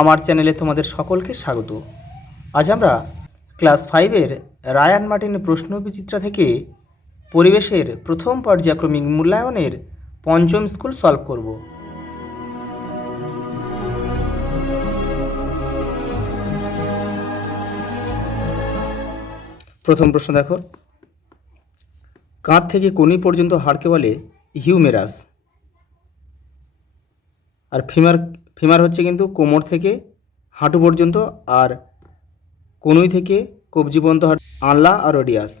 আমার চ্যানেলে তোমাদের সকলকে স্বাগত। আজ আমরা ক্লাস 5-এর রায়ান মার্টিনের প্রশ্নবিচিত্রা থেকে পরিবেশের প্রথম পর্যায়ক্রমিক মূল্যায়নের পঞ্চম স্কুল সলভ করব। প্রথম প্রশ্ন দেখো, কাঁধ থেকে কনুই পর্যন্ত হাড়কে বলে হিউমেরাস। আর ফিমার হচ্ছে কিন্তু কোমর থেকে হাঁটু পর্যন্ত, আর কনুই থেকে কবজি পর্যন্ত আনলা আর রেডিয়াস।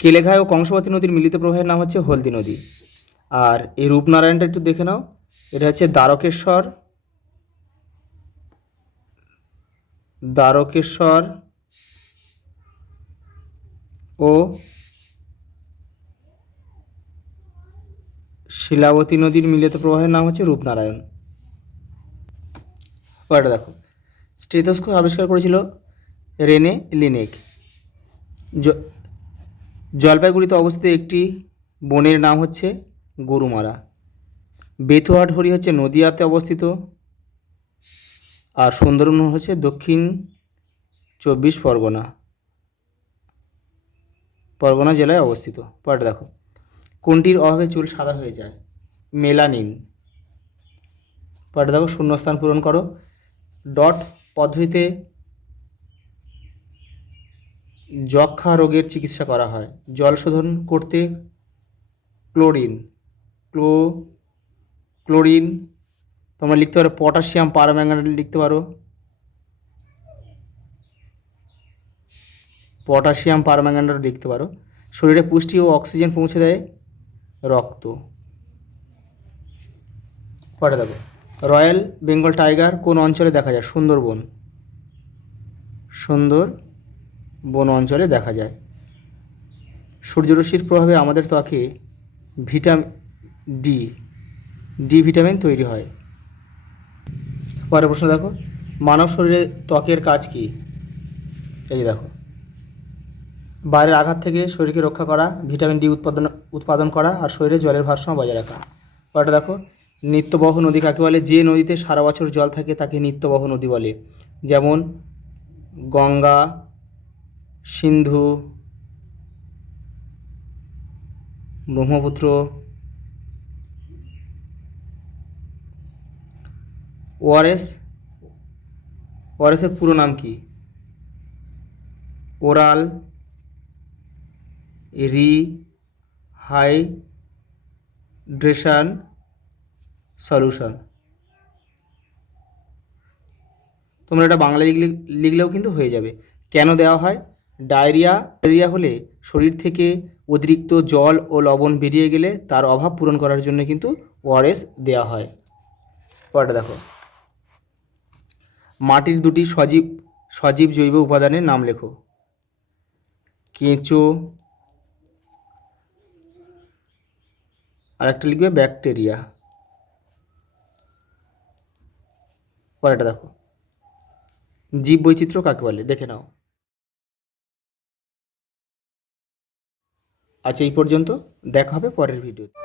কেলেঘাই ও কংসবতী নদীর মিলিত প্রবাহের নাম হচ্ছে হলদি নদী। আর এই রূপনারায়ণটা একটু দেখে নাও, এটা হচ্ছে দ্বারকেশ্বর ও শিলাবতী নদীর মিলিত প্রবাহের নাম হচ্ছে রূপনারায়ণ। পরেরটা দেখো, স্টেথোস্কোপ আবিষ্কার করেছিল রেনে লিনেক। জলপাইগুড়িতে অবস্থিত একটি বনের নাম হচ্ছে গরুমারা। বেথুয়াঢরি হচ্ছে নদিয়াতে অবস্থিত, আর সুন্দরবন হচ্ছে দক্ষিণ 24 পরগনা জেলায় অবস্থিত। পরেরটা দেখো, কোনটির অভাবে চুল সাদা হয়ে যায়? মেলানিন। পরেরটা দেখো, শূন্যস্থান পূরণ করো। ডট পদ্ধতিতে যক্ষা রোগের চিকিৎসা করা হয়। জল শোধন করতে ক্লোরিন তোমরা লিখতে পারো, পটাশিয়াম পারম্যাঙ্গানেট লিখতে পারো, লিখতে পারো। শরীরে পুষ্টি ও অক্সিজেন পৌঁছে দেয় রক্ত। পরে দেখো, রয়্যাল বেঙ্গল টাইগার কোন অঞ্চলে দেখা যায়? সুন্দরবন অঞ্চলে দেখা যায়। সূর্যরশ্মির প্রভাবে আমাদের ত্বকে ডি ভিটামিন তৈরি হয়। পরের প্রশ্ন দেখো, মানব শরীরে ত্বকের কাজ কি? এই দেখো, বাইরের আঘাত থেকে শরীরকে রক্ষা করা, ভিটামিন ডি উৎপাদন করা, আর শরীরে জলের ভারসাম্য বজায় রাখা। পরেরটা দেখো, নিত্যবহ নদী কাকে বলে? যে নদীতে সারা বছর জল থাকে তাকে নিত্যবহ নদী বলে। যেমন গঙ্গা, সিন্ধু, ব্রহ্মপুত্র। ওআরএসের পুরো নাম কি? Oral rehydration solution. তোমরা এটা বাংলা লিখলেও কিন্তু হয়ে যাবে। কেন দেওয়া হয়? ডায়রিয়া হলে শরীর থেকে অতিরিক্ত জল ও লবণ বেরিয়ে গেলে তার অভাব পূরণ করার জন্য কিন্তু ওআরএস দেওয়া হয়। পরেরটা দেখো, মাটির দুটি সজীব জৈব উপাদানের নাম লেখো। কেঁচো, আর একটা লিখবে ব্যাকটেরিয়া। পরেরটা দেখো, জীব বৈচিত্র্য কাকে বলে? দেখে নাও। আচ্ছা, এই পর্যন্ত। দেখা হবে পরের ভিডিওতে।